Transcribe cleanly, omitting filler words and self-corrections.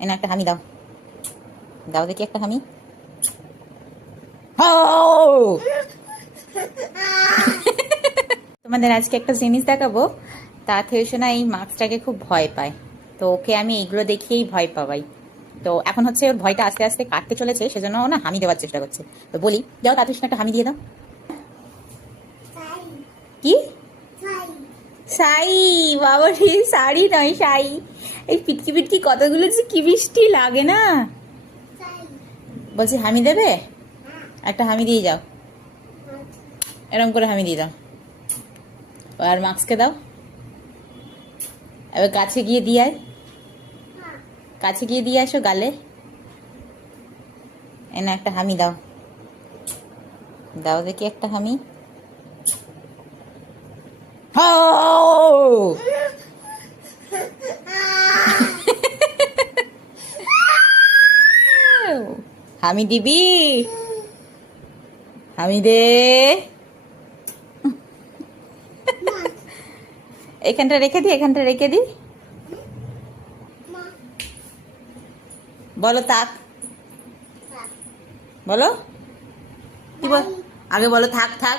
এনে একটা হামি দাও, দাও দেখি একটা হামি। তোমাদের আজকে একটা জিনিস দেখাবো। তাতে না এই মাস্কটাকে খুব ভয় পায়, তো ওকে আমি এইগুলো দেখিয়েই ভয় পাওয়াই। তো এখন হচ্ছে ওর ভয়টা আস্তে আস্তে কাটতে চলেছে, সেজন্য ও না হামি দেওয়ার চেষ্টা করছে। তো বলি, যাও তাতে একটা হামি দিয়ে দাও। কি সাই? বাবা রে, শাড়ি নয় সাই। এই পিটকি পিটকি কতগুলো যে কি মিষ্টি লাগে না। বলছি হামি দেবে, একটা হামি দিয়ে যাও, এরকম করে হামি দিয়ে দাও। আর মাস্ককে দাও, এবার কাছে গিয়ে দিয়ে আয়, কাছে গিয়ে দিয়ে আসো গালে। এনে একটা হামি দাও, দাও দেখি একটা হামি। হামি দিবি? হামি দে। এখানটা রেখে দি, এখানটা রেখে দি। বলো থাক, বলো কি বল, আগে বলো থাক থাক।